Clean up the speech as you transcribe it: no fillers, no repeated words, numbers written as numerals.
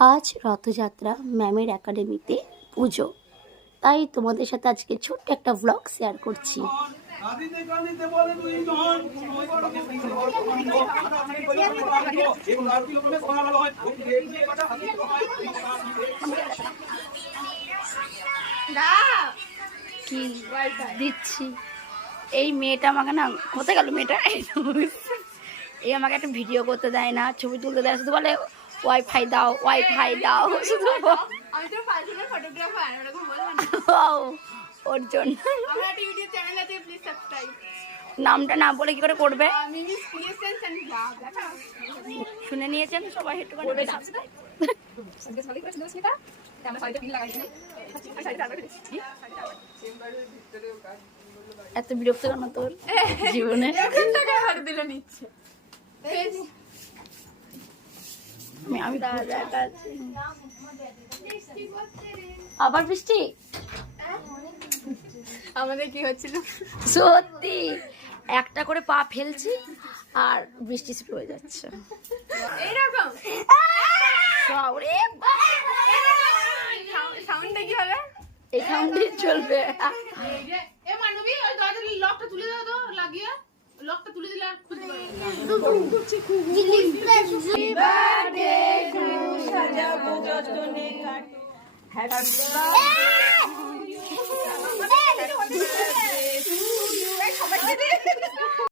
আজ রথযাত্রা, ম্যামের একাডেমিতে পুজো, তাই তোমাদের সাথে আজকে ছোট্ট একটা ব্লগ শেয়ার করছি। কি দিচ্ছি, এই মেয়েটা আমাকে না, কোথায় গেল মেয়েটা, এই আমাকে একটা ভিডিও করতে দেয় না, ছবি তুলতে দেয়, শুধু বলে ওয়াইফাই দাও, ওয়াইফাই দাও, শুধু ওর জন্য। নামটা না বলে কি করে করবে, শুনে নিয়েছেন সবাই, একটু এত বিরক্ত কেন তোর জীবনে? আবার বৃষ্টি আমাদের কি হচ্ছিল, সত্যি একটা করে পা ফেলছি আর বৃষ্টি শুরু হয়ে যাচ্ছে এইরকম। সাউন্ডটা কি হবে? এই সাউন্ডই চলবে। এ মানবী, ওই দরজার লকটা তুলে দাও তো, লাগিয়ে লকটা তুলে দিলে আর খুলতে পারবে না।